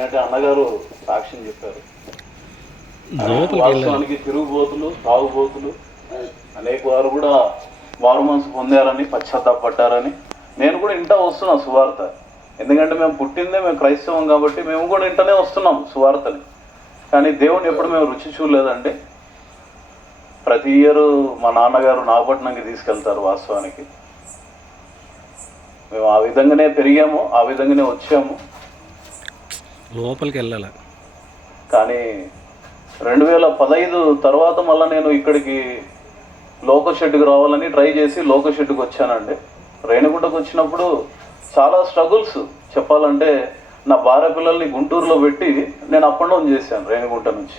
ఎందుకంటే అన్నగారు సాక్ష్యం చెప్పారు. వాస్తవానికి తిరుగుబోతులు, తాగుబోతులు అనేక వారు కూడా మారు మనసు పొందారని, పశ్చాత్తాపడ్డారని నేను కూడా ఇంటా వస్తున్నా సువార్త. ఎందుకంటే మేము పుట్టిందే మేము క్రైస్తవం కాబట్టి మేము కూడా ఇంటనే వస్తున్నాం సువార్తని. కానీ దేవుడిని ఎప్పుడు మేము రుచి చూడలేదండి. ప్రతి ఇయర్ మా నాన్నగారు నాగపట్నంకి తీసుకెళ్తారు. వాస్తవానికి మేము ఆ విధంగానే పెరిగాము, ఆ విధంగానే వచ్చాము. లోపలికి వెళ్ళాలి. కానీ 2015 తర్వాత మళ్ళీ నేను ఇక్కడికి లోకషెడ్కి రావాలని ట్రై చేసి లోకషెడ్కి వచ్చానండి. రేణిగుంటకు వచ్చినప్పుడు చాలా స్ట్రగుల్స్ చెప్పాలంటే, నా భార్య పిల్లల్ని గుంటూరులో పెట్టి నేను అప్ అండ్ డౌన్ చేశాను రేణిగుంట నుంచి.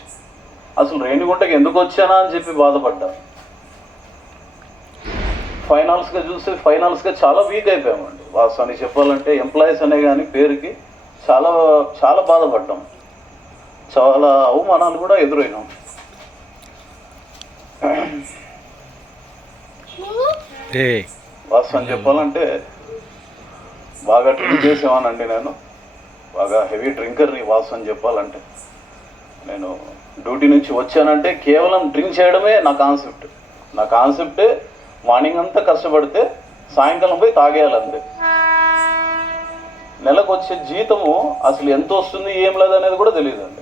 అసలు రేణిగుంటకి ఎందుకు వచ్చానా అని చెప్పి బాధపడ్డా. ఫైనాన్స్గా చాలా వీక్ అయిపోయామండి. వాస్తవానికి చెప్పాలంటే ఎంప్లాయీస్ అనే కానీ పేరుకి చాలా చాలా బాధపడ్డాం. చాలా అవమానాలు కూడా ఎదురైనాం. వాస్తవం చెప్పాలంటే బాగా డ్రింక్ చేసేవానండి. నేను బాగా హెవీ డ్రింకర్ని. వాస్తవం చెప్పాలంటే నేను డ్యూటీ నుంచి వచ్చానంటే కేవలం డ్రింక్ చేయడమే నా కాన్సెప్టే. మార్నింగ్ అంతా కష్టపడితే సాయంకాలం పోయి తాగేయాలంతే. నెలకు వచ్చే జీతము అసలు ఎంత వస్తుంది ఏం లేదనేది కూడా తెలియదండి.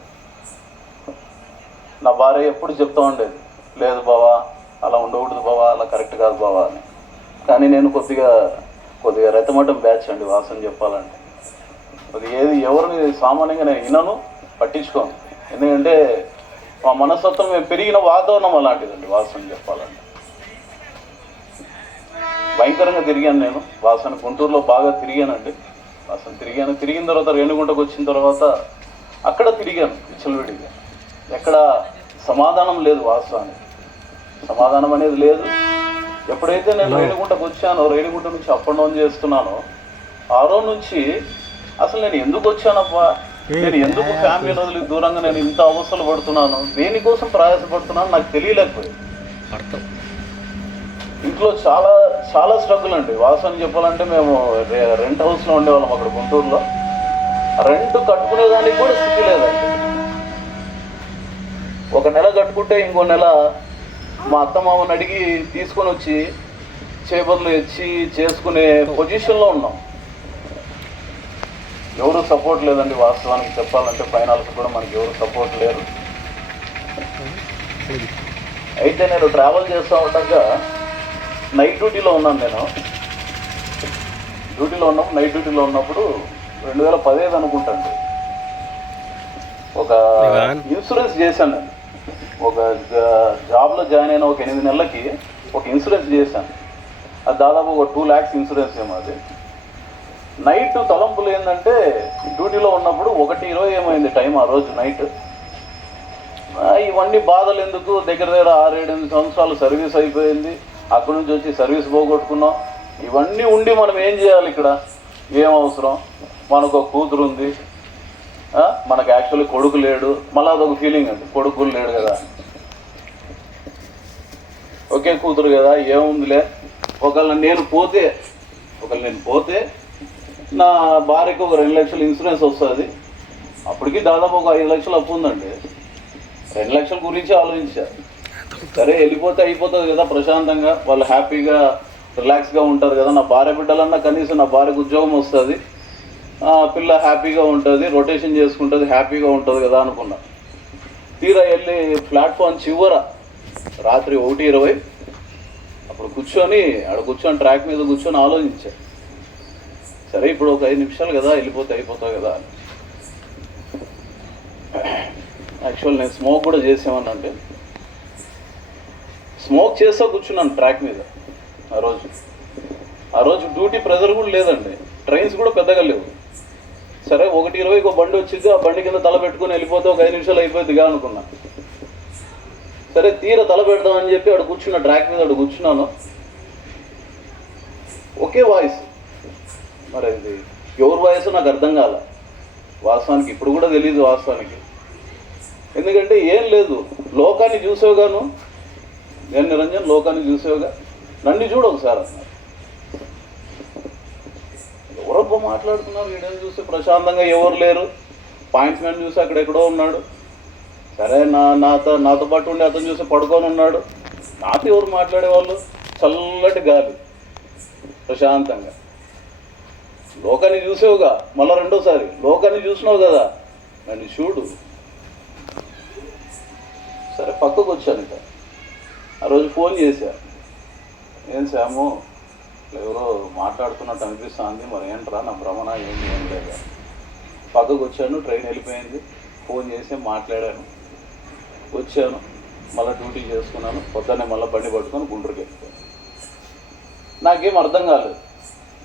నా భార్య ఎప్పుడు చెప్తా ఉండేది, లేదు బావా అలా ఉండకూడదు బావా, అలా కరెక్ట్ కాదు బావా అని. కానీ నేను కొద్దిగా రెతమటం బ్యాచ్ అండి. వాసన చెప్పాలంటే ఏది ఎవరిని సామాన్యంగా నేను వినను, పట్టించుకోను. ఎందుకంటే మా మనస్తత్వం మేము పెరిగిన వాతావరణం అలాంటిదండి. వాసన చెప్పాలంటే భయంకరంగా తిరిగాను నేను. వాసన గుంటూరులో బాగా తిరిగానండి. వాసన తిరిగిన తర్వాత రేణిగుంటకు వచ్చిన తర్వాత అక్కడ తిరిగాను విచ్చలవిడిగా. ఎక్కడ సమాధానం లేదు. వాస్తవానికి సమాధానం అనేది లేదు. ఎప్పుడైతే నేను రేణిగుంటకు వచ్చానో, రేణిగుంట నుంచి అప్ అండ్ డౌన్ చేస్తున్నానో, ఆ రోజు నుంచి అసలు నేను ఎందుకు వచ్చానబ్బా, నేను ఎందుకు ఫ్యామిలీ వదిలి దూరంగా నేను ఇంత అవసరాలు పడుతున్నాను, దేనికోసం ప్రయాసపడుతున్నాను నాకు తెలియలేకపోయింది. ఇంట్లో చాలా చాలా స్ట్రగుల్ అండి. వాస్తవం చెప్పాలంటే మేము రెంట్ హౌస్లో ఉండేవాళ్ళం అక్కడ గుంటూరులో. రెంట్ కట్టుకునేదానికి కూడా స్థితి లేదండి. ఒక నెల కట్టుకుంటే ఇంకో నెల మా అత్తమామని అడిగి తీసుకొని వచ్చి చేపలు తెచ్చి చేసుకునే పొజిషన్లో ఉన్నాం. ఎవరు సపోర్ట్ లేదండి. వాస్తవానికి చెప్పాలంటే ఫైనాన్స్ కూడా మనకి ఎవరు సపోర్ట్ లేరు. అయితే నేను ట్రావెల్ చేస్తూ ఉండగా నైట్ డ్యూటీలో ఉన్నాను. నైట్ డ్యూటీలో ఉన్నప్పుడు 2015 అనుకుంటాను, ఒక ఇన్సూరెన్స్ చేశాను నేను. ఒక జాబ్లో జాయిన్ అయిన ఒక 8 నెలలకి ఒక ఇన్సూరెన్స్ చేశాను. అది దాదాపు ఒక 2 lakhs ఇన్సూరెన్స్ ఏమో. అది నైట్ తలంపులు ఏంటంటే, డ్యూటీలో ఉన్నప్పుడు 1:20 ఏమైంది టైం ఆ రోజు నైట్. ఇవన్నీ బాధలు ఎందుకు, దగ్గర 6-7 సంవత్సరాలు సర్వీస్ అయిపోయింది. అక్కడి నుంచి వచ్చి సర్వీస్ పోగొట్టుకున్నాం. ఇవన్నీ ఉండి మనం ఏం చేయాలి ఇక్కడ, ఏం అవసరం, మనకు ఒక కూతురు ఉంది, మనకు యాక్చువల్లీ కొడుకు లేడు. మళ్ళీ అదొక ఫీలింగ్ అండి, కొడుకు లేడు కదా, ఒకే కూతురు కదా, ఏముందిలే. ఒకవేళ నేను పోతే నా భార్యకు ఒక 2 లక్షలు ఇన్సూరెన్స్ వస్తుంది. అప్పటికి దాదాపు ఒక 5 లక్షలు అప్పు ఉందండి. 2 లక్షల గురించి ఆలోచించారు. సరే వెళ్ళిపోతే అయిపోతుంది కదా, ప్రశాంతంగా వాళ్ళు హ్యాపీగా రిలాక్స్గా ఉంటారు కదా. నా భార్య బిడ్డలన్నా కనీసం నా భార్యకు ఉద్యోగం వస్తుంది, పిల్ల హ్యాపీగా ఉంటుంది, రొటేషన్ చేసుకుంటుంది, హ్యాపీగా ఉంటుంది కదా అనుకున్నా. తీరా వెళ్ళి ప్లాట్ఫామ్ చివర రాత్రి 1:20 అప్పుడు కూర్చొని ట్రాక్ మీద కూర్చొని ఆలోచించా. సరే ఇప్పుడు ఒక 5 నిమిషాలు కదా, వెళ్ళిపోతే అయిపోతావు కదా. యాక్చువల్ నేను స్మోక్ కూడా చేసామనంటే, స్మోక్ చేస్తా కూర్చున్నాను ట్రాక్ మీద. ఆ రోజు డ్యూటీ ప్రెజర్ కూడా లేదండి, ట్రైన్స్ కూడా పెద్దగా లేవు. సరే 1:20 బండి వచ్చింది, ఆ బండి కింద తల పెట్టుకుని వెళ్ళిపోతే ఒక 5 నిమిషాలు అయిపోద్దిగా అనుకున్నా. సరే తీర తల పెడదామని చెప్పి అక్కడ కూర్చున్న ట్రాక్ మీద కూర్చున్నాను. Okay voice. మరి అది ఎవరి వాయిస్ నాకు అర్థం కాల. వాస్తవానికి ఇప్పుడు కూడా తెలియదు వాస్తవానికి. ఎందుకంటే ఏం లేదు, లోకాన్ని చూసేవుగాను, నేను నిరంజన్ లోకాన్ని చూసేవుగా, నన్ను చూడు ఒకసారి అన్నారు. ఎవరబ్బా మాట్లాడుతున్నారు, వీడియో చూస్తే ప్రశాంతంగా ఎవరు లేరు, పాయింట్స్ మ్యాన్ చూసి అక్కడెక్కడో ఉన్నాడు. సరే నాతో పాటు ఉండి అతను చూసి పడుకొని ఉన్నాడు. నాతో ఎవరు మాట్లాడేవాళ్ళు? చల్లటి గాలి, ప్రశాంతంగా. లోకాన్ని చూసావుగా, మళ్ళీ రెండోసారి లోకాన్ని చూసినావు కదా, నన్ను చూడు. సరే పక్కకు వచ్చాను. ఇక ఆ రోజు ఫోన్ చేశా, ఏం శాము ఎవరో మాట్లాడుతున్నట్టు అనిపిస్తుంది, మరి ఏంట్రా నా భ్రమణ ఏంటి ఏం లేదా. పక్కకు వచ్చాను, ట్రైన్ వెళ్ళిపోయింది. ఫోన్ చేసి మాట్లాడాను, వచ్చాను, మళ్ళీ డ్యూటీ చేసుకున్నాను. పొద్దున్నే మళ్ళీ బండి పట్టుకొని గుంటూరుకి వెళ్ళిపోయాను. నాకేం అర్థం కాలేదు.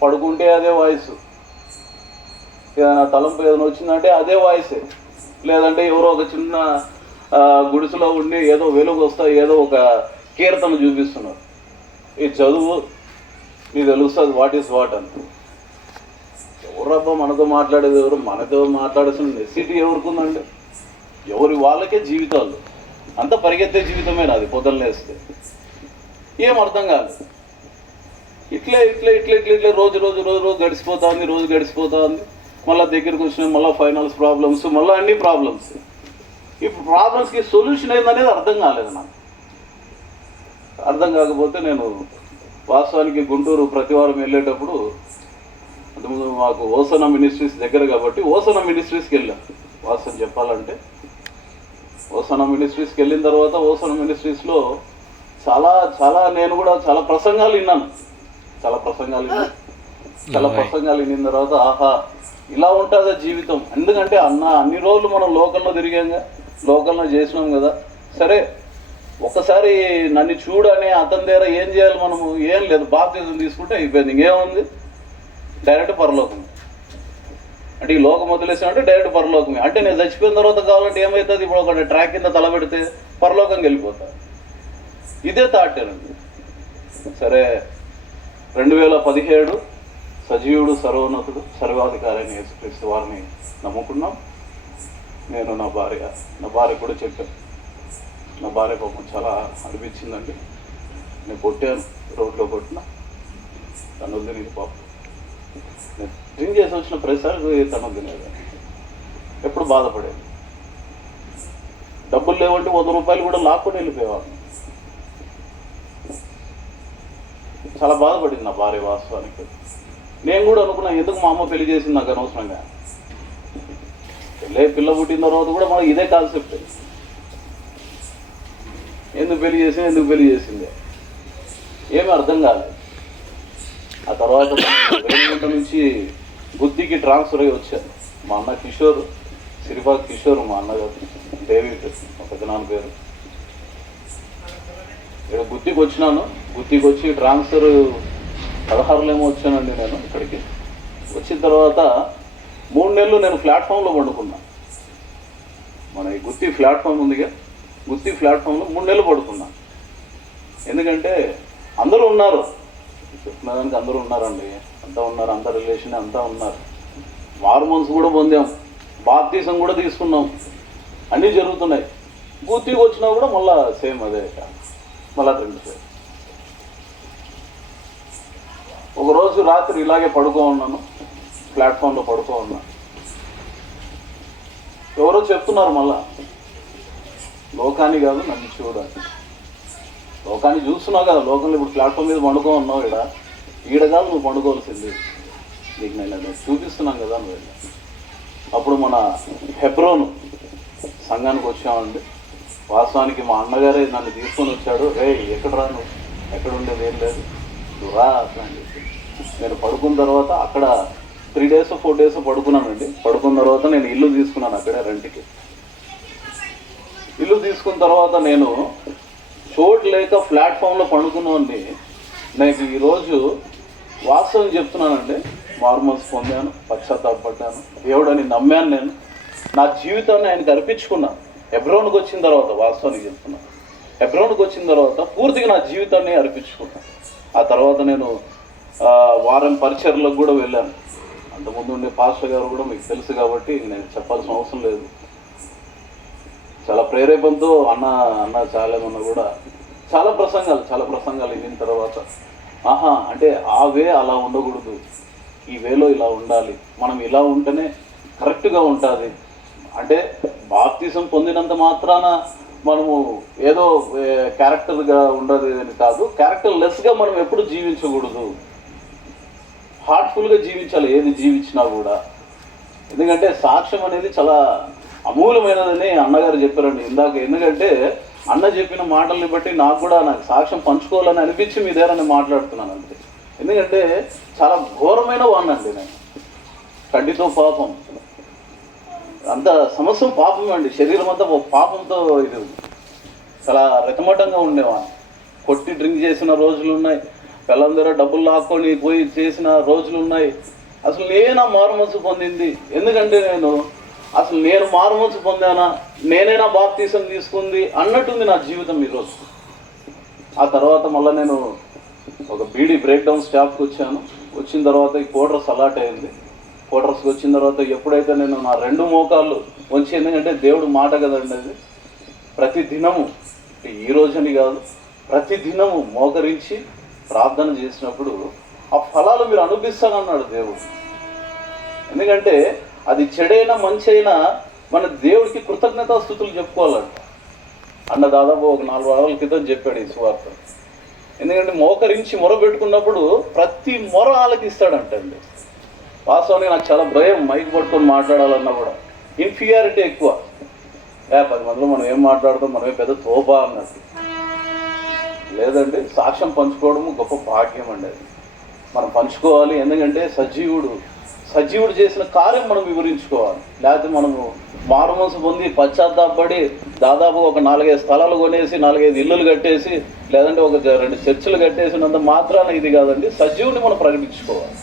పడుకుంటే అదే వాయిస్, ఏదైనా తలంపు ఏదైనా వచ్చిందంటే అదే వాయిసే, లేదంటే ఎవరో ఒక చిన్న గుడిసెలో ఉండి ఏదో వెలుగు వస్తా ఏదో ఒక కీర్తన చూపిస్తున్నారు. ఈ చదువు నీకు తెలుస్తుంది వాట్ ఈస్ వాట్ అని. ఎవరబ్బా మనతో మాట్లాడేది ఎవరు? మనతో మాట్లాడాల్సిన నెసిటీ ఎవరికి ఉందండి? ఎవరి వాళ్ళకే జీవితాలు, అంత పరిగెత్తే జీవితమే నాది. పొద్దున్న లేస్తే ఏం అర్థం కాదు. ఇట్లే ఇట్లే ఇట్లే ఇట్లా ఇట్లే రోజు రోజు రోజు రోజు గడిచిపోతా ఉంది, రోజు గడిచిపోతా ఉంది. మళ్ళీ దగ్గరికి వచ్చిన మళ్ళీ ఫైనాన్స్ ప్రాబ్లమ్స్, మళ్ళీ అన్ని ప్రాబ్లమ్స్. ఈ ప్రాబ్లమ్స్కి సొల్యూషన్ ఏందనేది అర్థం కాలేదు నాకు. అర్థం కాకపోతే నేను వాస్తవానికి గుంటూరు ప్రతివారం వెళ్ళేటప్పుడు, అంతకుముందు మాకు ఓసన మినిస్ట్రీస్ దగ్గర కాబట్టి ఓసన మినిస్ట్రీస్కి వెళ్ళాను. వాస్తవం చెప్పాలంటే ఓసన మినిస్ట్రీస్కి వెళ్ళిన తర్వాత ఓసన మినిస్ట్రీస్లో చాలా చాలా నేను కూడా చాలా ప్రసంగాలు విన్నాను. చాలా ప్రసంగాలు విన్న తర్వాత ఆహా ఇలా ఉంటుందా జీవితం. ఎందుకంటే అన్ని రోజులు మనం లోకల్లో తిరిగాంగా, లోకల్లో చేసినాం కదా. సరే ఒక్కసారి నన్ను చూడని అతని దగ్గర ఏం చేయాలి మనము? ఏం లేదు, బాప్తిజం తీసుకుంటే అయిపోయింది. ఇంకేముంది? డైరెక్ట్ పరలోకం. అంటే ఈ లోకం వదిలేసామంటే డైరెక్ట్ పరలోకమే. అంటే నేను చచ్చిపోయిన తర్వాత కావాలంటే ఏమవుతుంది? ఇప్పుడు ఒక ట్రాక్ కింద తలబెడితే పరలోకంకి వెళ్ళిపోతా. ఇదే థాటేనండి. సరే 2017 సజీవుడు సర్వోన్నతుడు సర్వాధికారి అయిన యేసుక్రీస్తు వారిని నమ్ముకున్నాం. నేను నా భార్య కూడా చెప్పాను. నా భార్య పాపం చాలా అనిపించిందండి. నేను కొట్టాను, రోడ్లో కొట్టిన, తను తినేది పాపం. నేను డ్రింక్ చేసి వచ్చిన ప్రతిసారి తను తినేది. ఎప్పుడు బాధపడేది. డబ్బులు లేవంటే 100 రూపాయలు కూడా లాక్కొని వెళ్ళిపోయేవాళ్ళు. చాలా బాధపడింది నా భార్య వాస్తవానికి. నేను కూడా అనుకున్నా, ఎందుకు మా అమ్మ పెళ్లి చేసింది నాకు అనవసరంగా. పిల్ల పుట్టిన తర్వాత కూడా మనకి ఇదే కాన్సెప్ట్. ఎందుకు పెళ్లి చేసింది ఏమీ అర్థం కాలేదు. ఆ తర్వాత రేణిగుంట నుంచి బుద్ధికి ట్రాన్స్ఫర్ అయ్యి వచ్చాను. మా అన్న కిషోర్, సిరిబాగ్ కిషోర్, మా అన్నగారు డేవిడ్, మా పెద్దనాన్న పేరు. ఇక్కడ గుత్తికి వచ్చినాను. గుత్తికి వచ్చి ట్రాన్స్ఫర్ 16లో ఏమో వచ్చానండి నేను ఇక్కడికి. వచ్చిన తర్వాత 3 నెలలు నేను ప్లాట్ఫామ్లో పండుకున్నా. మన ఈ గుత్తి ప్లాట్ఫామ్ ఉందిగా, గుత్తి ప్లాట్ఫామ్లో 3 నెలలు పడుకున్నా. ఎందుకంటే అందరూ ఉన్నారు, చెప్తున్నదానికి అందరూ ఉన్నారండి, అంతా ఉన్నారు, అంత రిలేషన్ అంతా ఉన్నారు. హార్మోన్స్ కూడా పొందాం, బాప్తిజం కూడా తీసుకున్నాం, అన్నీ జరుగుతున్నాయి. గుత్తికి వచ్చినా కూడా మళ్ళీ సేమ్ అదే, మళ్ళీ ట్రెండ్. ఒకరోజు రాత్రి ఇలాగే పడుకో ఉన్నాను, ప్లాట్ఫామ్లో పడుకో ఉన్నాను. ఎవరో చెప్తున్నారు మళ్ళా, లోకాన్ని కాదు నన్ను చూడాలి. లోకాన్ని చూస్తున్నావు కదా, లోకంలో ఇప్పుడు ప్లాట్ఫామ్ మీద పండుకో ఉన్నావు. ఈడ కాదు నువ్వు పండుకోవాల్సింది, నీకు నేను చూపిస్తున్నాను కదా నువ్వు. అప్పుడు మన హెబ్రోను సంఘానికి వచ్చామండి. వాస్తవానికి మా అన్నగారే నన్ను తీసుకొని వచ్చాడు. ఎక్కడరా నువ్వు, ఎక్కడ ఉండేది ఏం లేదు, నువ్వు రా అట్లా అని చెప్పి. నేను పడుకున్న తర్వాత అక్కడ 3 days 4 days పడుకున్నానండి. పడుకున్న తర్వాత నేను ఇల్లు తీసుకున్నాను అక్కడే రెంట్కి. ఇల్లు తీసుకున్న తర్వాత నేను చోటు లేక ప్లాట్ఫామ్లో పండుకున్నాన్ని. నాకు ఈరోజు వాస్తవం చెప్తున్నానండి, మార్మల్స్ పొందాను, పశ్చాత్తాపడ్డాను, దేవుడని నమ్మాను. నేను నా జీవితాన్ని ఆయనకి అర్పించుకున్నాను. హెబ్రోన్కి వచ్చిన తర్వాత, వాస్తవానికి చెప్తున్నాను, హెబ్రోన్కి వచ్చిన తర్వాత పూర్తిగా నా జీవితాన్ని అర్పించుకున్నాను. ఆ తర్వాత నేను వారం పరిచర్లకు కూడా వెళ్ళాను. అంతకుముందు ఉండే పాస్టర్ గారు కూడా మీకు తెలుసు కాబట్టి నేను చెప్పాల్సిన అవసరం లేదు. చాలా ప్రేరేపంతో అన్న చాలామన్నా కూడా చాలా ప్రసంగాలు విన్న తర్వాత అంటే ఆ వే అలా ఉండకూడదు, ఈ వేలో ఇలా ఉండాలి, మనం ఇలా ఉంటేనే కరెక్ట్గా ఉంటుంది, అంటే బాప్తిజం పొందినంత మాత్రాన మనము ఏదో క్యారెక్టర్గా ఉండదు అని కాదు, క్యారెక్టర్ లెస్గా మనం ఎప్పుడు జీవించకూడదు, హార్ట్ఫుల్గా జీవించాలి ఏది జీవించినా కూడా. ఎందుకంటే సాక్ష్యం అనేది చాలా అమూల్యమైనదని అన్నగారు చెప్పారండి ఇందాక. ఎందుకంటే అన్న చెప్పిన మాటల్ని బట్టి నాకు సాక్ష్యం పంచుకోవాలని అనిపించి మీ దగ్గర నేను మాట్లాడుతున్నాను అంతే. ఎందుకంటే చాలా ఘోరమైన వాడినండి నేను, కంటితో పాపం, అంత సమస్య పాపం అండి, శరీరం అంతా పాపంతో ఇది చాలా రెతమటంగా ఉండేవాడిని. కొట్టి డ్రింక్ చేసిన రోజులు ఉన్నాయి, పిల్లల దగ్గర డబ్బులు లాక్కొని పోయి చేసిన రోజులు ఉన్నాయి. అసలు నేనా మారుమనసు పొందింది? ఎందుకంటే నేను మారుమనసు పొందానా, నేనైనా బాప్తీసం తీసుకుంది అన్నట్టుంది నా జీవితం ఈరోజు. ఆ తర్వాత మళ్ళీ నేను ఒక బీడీ బ్రేక్ డౌన్ స్టాఫ్కి వచ్చాను. వచ్చిన తర్వాత ఈ క్వార్టర్స్ అలాట్ అయింది. క్వార్టర్స్కి వచ్చిన తర్వాత ఎప్పుడైతే నేను నా 2 మోకాళ్ళు వచ్చి, ఎందుకంటే దేవుడు మాట కదండి అది, ప్రతి దినము, ఈ రోజని కాదు, ప్రతి దినము మోకరించి ప్రార్థన చేసినప్పుడు ఆ ఫలాలు మీరు అనుభవిస్తానన్నాడు దేవుడు. ఎందుకంటే అది చెడైనా మంచి అయినా మన దేవుడికి కృతజ్ఞతాస్తుతులు చెప్పుకోవాలంట. అన్న దాదాపు ఒక 4 వారాల క్రితం చెప్పాడు ఈ సువార్త. ఎందుకంటే మోకరించి మొర పెట్టుకున్నప్పుడు ప్రతి మొర ఆలకిస్తాడంటండి. వాస్తవానికి నాకు చాలా భయం మైక్ పట్టుకొని మాట్లాడాలన్నా కూడా, ఇన్ఫీరియారిటీ ఎక్కువ. 10 మందిలో మనం ఏం మాట్లాడతాం, మనమే పెద్ద తోపా అన్నట్టు. లేదండి, సాక్ష్యం పంచుకోవడము గొప్ప భాగ్యం అండి. అది మనం పంచుకోవాలి. ఎందుకంటే సజీవుడు చేసిన కార్యం మనం వివరించుకోవాలి. లేకపోతే మనము మారుమనసు పొంది పశ్చాత్తాపడి దాదాపు ఒక 4-5 స్థలాలు కొనేసి 4-5 ఇల్లులు కట్టేసి లేదంటే ఒక 2 చర్చిలు కట్టేసినంత మాత్రాన ఇది కాదండి, సజీవుని మనం ప్రకటించుకోవాలి.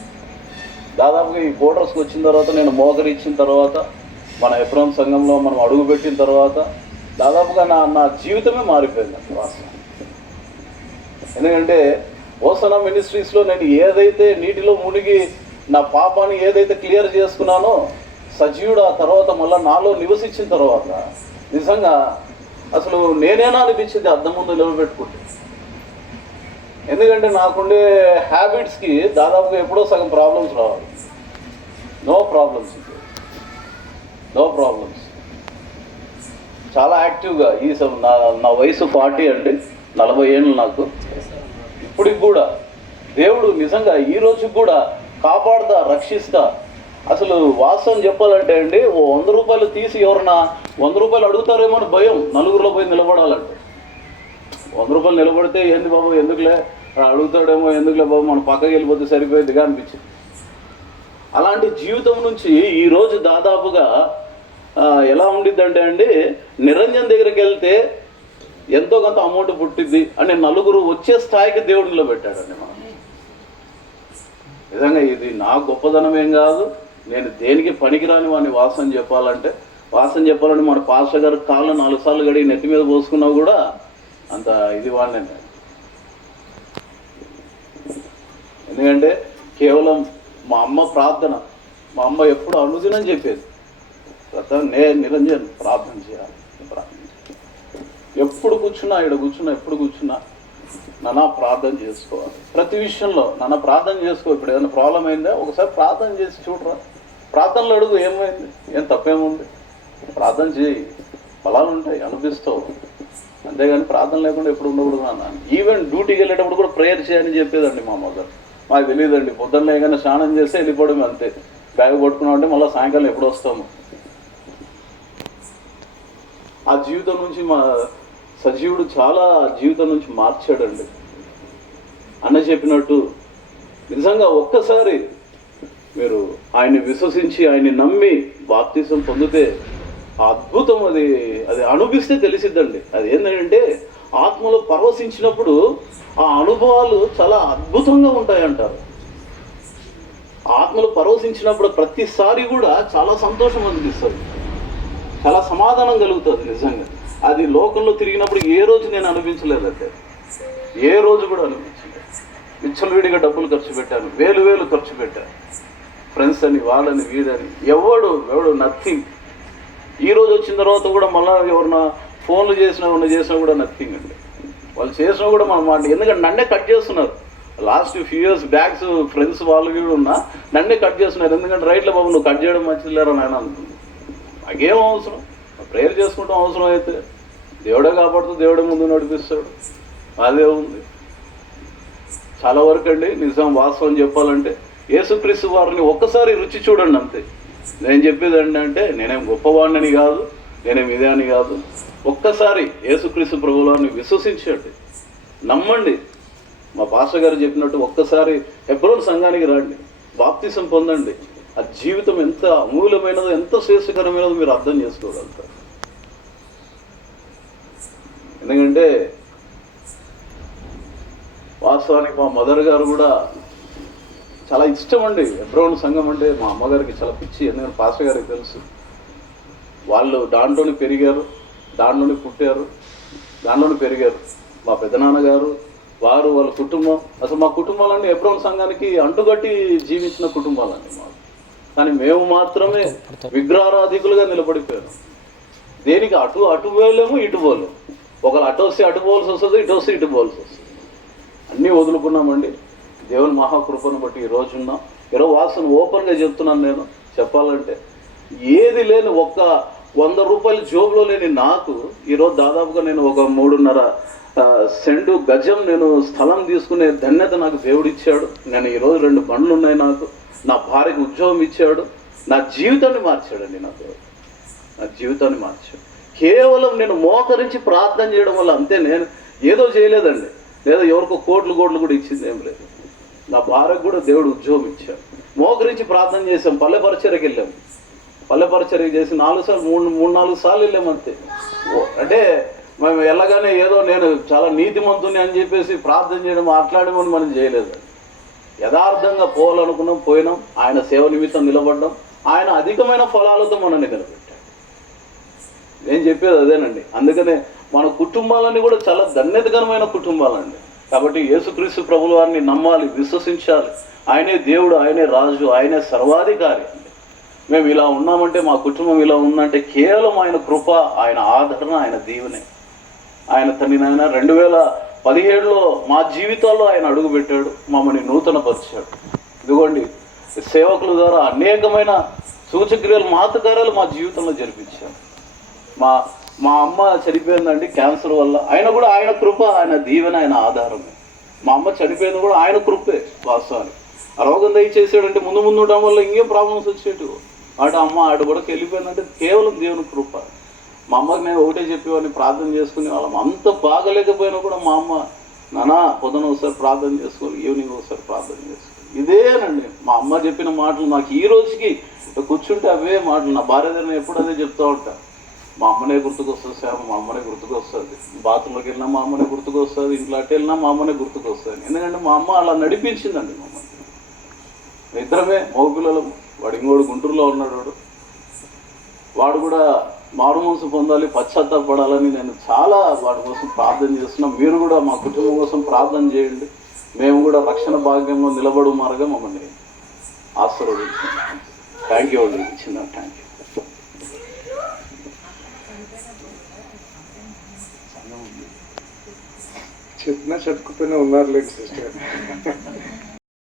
దాదాపుగా ఈ క్వార్టర్స్కి వచ్చిన తర్వాత, నేను మోకరిచ్చిన తర్వాత, మన ఎఫ్రోన్ సంఘంలో మనం అడుగు పెట్టిన తర్వాత దాదాపుగా నా జీవితమే మారిపోయింది వాస్తవం. ఎందుకంటే ఓసనా మినిస్ట్రీస్లో నేను ఏదైతే నీటిలో మునిగి నా పాపాన్ని ఏదైతే క్లియర్ చేసుకున్నానో, సజీవుడు ఆ తర్వాత మళ్ళీ నాలో నివసించిన తర్వాత నిజంగా అసలు నేనేనా అనిపించింది అద్దం ముందు నిలబెట్టుకుంటే. ఎందుకంటే నాకుండే హ్యాబిట్స్కి దాదాపుగా ఎప్పుడో సగం ప్రాబ్లమ్స్ రావాలి. నో ప్రాబ్లమ్స్, చాలా యాక్టివ్గా నా వయసు 40 అండి, 40 ఏళ్ళు నాకు. ఇప్పటికి కూడా దేవుడు నిజంగా ఈ రోజుకి కూడా కాపాడుతా, రక్షిస్తా. అసలు వాస్తవం చెప్పాలంటే అండి, ఓ 100 రూపాయలు తీసి ఎవరన్నా 100 రూపాయలు అడుగుతారేమో అని భయం, నలుగురిలో పోయి నిలబడాలంటే. 100 రూపాయలు నిలబడితే ఏంది బాబు ఎందుకులే, అడుగుతాడేమో ఎందుకులే బాబు, మన పక్కకి వెళ్ళిపోతే సరిపోయేదిగా అనిపించింది. అలాంటి జీవితం నుంచి ఈరోజు దాదాపుగా ఎలా ఉండిద్దంటే అండి, నిరంజన్ దగ్గరికి వెళ్తే ఎంతో కొంత అమౌంట్ పుట్టిద్ది అని నలుగురు వచ్చే స్థాయికి దేవుడు నిలబెట్టాడండి. మనం నిజంగా ఇది నా గొప్పదనం ఏం కాదు. నేను దేనికి పనికిరాని వాడిని వాసన చెప్పాలంటే మన పాస్టర్ గారు కాళ్ళు 4 సార్లు గడిగి నెత్తి మీద పోసుకున్నా కూడా అంత ఇది వాడినండి. ఎందుకంటే కేవలం మా అమ్మ ప్రార్థన, మా అమ్మ ఎప్పుడు అనుదినం చెప్పేది, నిరంజన్ ప్రార్థన చేయాలి, ఎప్పుడు కూర్చున్నా ఎప్పుడు కూర్చున్నా నాన్న ప్రార్థన చేసుకోవాలి. ప్రతి విషయంలో నాన్న ప్రార్థన చేసుకో. ఇప్పుడు ఏదైనా ప్రాబ్లం అయిందా ఒకసారి ప్రార్థన చేసి చూడరా, ప్రార్థనలు అడుగు, ఏమైంది, ఏం తప్పేముంది, ప్రార్థన చేయి, ఫలాలు ఉంటాయి, అనిపిస్తావు. అంతేగాని ప్రార్థన లేకుండా ఎప్పుడు ఉండకూడదు నాన్న. ఈవెన్ డ్యూటీకి వెళ్ళేటప్పుడు కూడా ప్రేయర్ చేయని చెప్పేదండి మా మదర్. మాకు తెలియదండి, పొద్దున్న ఏదైనా స్నానం చేస్తే వెళ్ళిపోవడం అంతే, బ్యాగ్ పట్టుకున్నామంటే మళ్ళీ సాయంకాలం ఎప్పుడు వస్తాము. ఆ జీవితం నుంచి మా సజీవుడు చాలా జీవితం నుంచి మార్చాడండి. అన్న చెప్పినట్టు నిజంగా ఒక్కసారి మీరు ఆయన్ని విశ్వసించి ఆయన్ని నమ్మి బాప్తిసం పొందితే అద్భుతం, అది అనుభవిస్తే తెలిసిద్దండి. అది ఏంటంటే ఆత్మలో పరవశించినప్పుడు ఆ అనుభవాలు చాలా అద్భుతంగా ఉంటాయంటారు. ఆత్మలో పరవశించినప్పుడు ప్రతిసారి కూడా చాలా సంతోషం అనిపిస్తుంది, చాలా సమాధానం కలుగుతుంది. నిజంగా అది లోకంలో తిరిగినప్పుడు ఏ రోజు నేను అనిపించలేదంటే, ఏ రోజు కూడా అనిపించలేదు. విచ్చలవిడిగా డబ్బులు ఖర్చు పెట్టాను, వేలు ఖర్చు పెట్టాను, ఫ్రెండ్స్ అని వాళ్ళని వీరని, ఎవడు నథింగ్. ఈ రోజు వచ్చిన తర్వాత కూడా మళ్ళీ ఎవరన్నా ఫోన్లు చేసినా కూడా నథింగ్ అండి. వాళ్ళు చేసినా కూడా మన మాట, ఎందుకంటే నన్నే కట్ చేస్తున్నారు. Last few years backs friends వాళ్ళు కూడా ఉన్నా నన్నే కట్ చేస్తున్నారు. ఎందుకంటే రైట్లో బాబు నువ్వు కట్ చేయడం మంచిది లేరా నాయన అనుకుంది. నాకేం అవసరం, ప్రేయర్ చేసుకుంటాం అవసరం అయితే, దేవుడే కాపాడుతూ దేవుడే ముందు నడిపిస్తాడు, అదే ఉంది. చాలా వరకు అండి నిజం వాస్తవం చెప్పాలంటే యేసుక్రీస్తు వారిని ఒక్కసారి రుచి చూడండి అంతే. నేను చెప్పేది ఏంటంటే నేనేం గొప్పవాడిని కాదు, నేనేం ఇదే అని కాదు. ఒక్కసారి యేసుక్రీస్తు ప్రభు వారిని విశ్వసించండి, నమ్మండి. మా పాస్టర్ గారు చెప్పినట్టు ఒక్కసారి హెబ్రోన్ సంఘానికి రండి, బాప్తిసం పొందండి. ఆ జీవితం ఎంత అమూల్యమైనదో, ఎంత శ్రేష్టకరమైనదో మీరు అర్థం చేసుకోగలుగుతారు. ఎందుకంటే వాస్తవానికి మా మదర్ గారు కూడా చాలా ఇష్టం అండి. హెబ్రోన్ సంఘం అంటే మా అమ్మగారికి చాలా పిచ్చి. ఎందుకంటే పాస్టర్ గారికి తెలుసు, వాళ్ళు దాంట్లోనే పెరిగారు, దాంట్లోనే పుట్టారు, దాంట్లోనే పెరిగారు. మా పెద్దనాన్నగారు, వారు, వాళ్ళ కుటుంబం, అసలు మా కుటుంబాలన్నీ హెబ్రోన్ సంఘానికి అంటుగట్టి జీవించిన కుటుంబాలండి మాకు. కానీ మేము మాత్రమే విగ్రహారాధికులుగా నిలబడిపోయాము. దేనికి అటు పోలేము, ఇటు పోలేము. ఒకళ్ళు అటు వస్తే అటు పోవాల్సి వస్తుంది, ఇటు వస్తే ఇటు పోవాల్సి వస్తుంది. అన్నీ వదులుకున్నామండి. దేవుని మహాకృపను బట్టి ఈరోజు ఉన్నాం. ఈరోజు వాసన ఓపెన్గా చెప్తున్నాను. నేను చెప్పాలంటే ఏది లేని ఒక్క 100 రూపాయలు జోబులో లేని నాకు ఈరోజు దాదాపుగా నేను ఒక 3.5 సెంటు గజం నేను స్థలం తీసుకునే ధన్యత నాకు దేవుడు ఇచ్చాడు. నేను ఈరోజు 2 బండ్లు ఉన్నాయి నాకు. నా భార్యకు ఉద్యోగం ఇచ్చాడు. నా జీవితాన్ని మార్చాడండి. నా దేవుడు నా జీవితాన్ని మార్చాడు. కేవలం నేను మోకరించి ప్రార్థన చేయడం వల్ల అంతే. నేను ఏదో చేయలేదండి, లేదా ఎవరికో కోట్లు కూడా ఇచ్చింది ఏం లేదు. నా భార్యకు కూడా దేవుడు ఉద్యోగం ఇచ్చాడు. మోకరించి ప్రార్థన చేసాం. పల్లె పరిచర్యకి వెళ్ళాము. పల్లె పరిచర్య చేసి 4 సార్లు వెళ్ళామంతే. అంటే మేము వెళ్ళగానే ఏదో నేను చాలా నీతిమంతుని అని చెప్పేసి ప్రార్థన చేయడం, మాట్లాడమని మనం చేయలేదు. యథార్థంగా పోవాలనుకున్నాం, పోయినాం. ఆయన సేవ నిమిత్తం నిలబడ్డాం. ఆయన అధికమైన ఫలాలతో మనల్ని నిలబెట్టాడు. నేను చెప్పేది అదేనండి. అందుకనే మన కుటుంబాలన్నీ కూడా చాలా ధన్యతకరమైన కుటుంబాలండి. కాబట్టి యేసుక్రీస్తు ప్రభుల వారిని నమ్మాలి, విశ్వసించాలి. ఆయనే దేవుడు, ఆయనే రాజు, ఆయనే సర్వాధికారి అండి. మేము ఇలా ఉన్నామంటే, మా కుటుంబం ఇలా ఉందంటే కేవలం ఆయన కృప, ఆయన ఆదరణ, ఆయన దీవెనే. ఆయన తండ్రి నాయన 2017లో మా జీవితాల్లో ఆయన అడుగుపెట్టాడు, మమ్మల్ని నూతనపరిచాడు. ఇదిగోండి సేవకుల ద్వారా అనేకమైన సూచక్రియలు, మాతకార్యాలు మా జీవితంలో జరిపించాడు. మా అమ్మ చనిపోయిందండి క్యాన్సర్ వల్ల. ఆయన కూడా ఆయన కృప, ఆయన దీవెన, ఆయన ఆధారమే. మా అమ్మ చనిపోయింది కూడా ఆయన కృపే. వాస్తవానికి ఆ రోగం దయచేసాడంటే ముందు ఉండడం వల్ల ఇంకేం ప్రాబ్లమ్స్ వచ్చేటివి. అటు కూడా వెళ్ళిపోయిందంటే కేవలం దేవుని కృప. మా అమ్మకి నేను ఒకటే చెప్పేవాడిని, ప్రార్థన చేసుకునే వాళ్ళం. అంత బాగలేకపోయినా కూడా మా అమ్మ, నానా పొద్దున ఒకసారి ప్రార్థన చేసుకోవాలి, ఈవినింగ్ ఒకసారి ప్రార్థన చేసుకోవాలి. ఇదేనండి మా అమ్మ చెప్పిన మాటలు. నాకు ఈ రోజుకి కూర్చుంటే అవే మాటలు. నా భార్య దగ్గర ఎప్పుడు అదే చెప్తూ ఉంటా. మా అమ్మనే గుర్తుకొస్తుంది శ్యామ, మా అమ్మనే గుర్తుకొస్తుంది. బాత్రూంలోకి వెళ్ళినా మా అమ్మనే గుర్తుకొస్తుంది, ఇంట్లో అటు వెళ్ళినా మా అమ్మనే గుర్తుకొస్తుంది. ఎందుకంటే మా అమ్మ అలా నడిపించిందండి మమ్మల్ని. ఇద్దరమే మగపిల్లలు. వాడు ఇంకోడు గుంటూరులో ఉన్నాడు. వాడు కూడా మారుమనసు పొందాలి, పశ్చాత్తాపడాలని నేను చాలా వాడి కోసం ప్రార్థన చేస్తున్నాం. మీరు కూడా మా కుటుంబం కోసం ప్రార్థన చేయండి. మేము కూడా రక్షణ భాగ్యంలో నిలబడు మారుగా మమ్మల్ని ఆశీర్వదించాం. థ్యాంక్ యూ అండి. చిన్న థ్యాంక్ యూ. చెప్పినా చెప్పకపోయినా ఉన్నారులేండి సిస్టర్.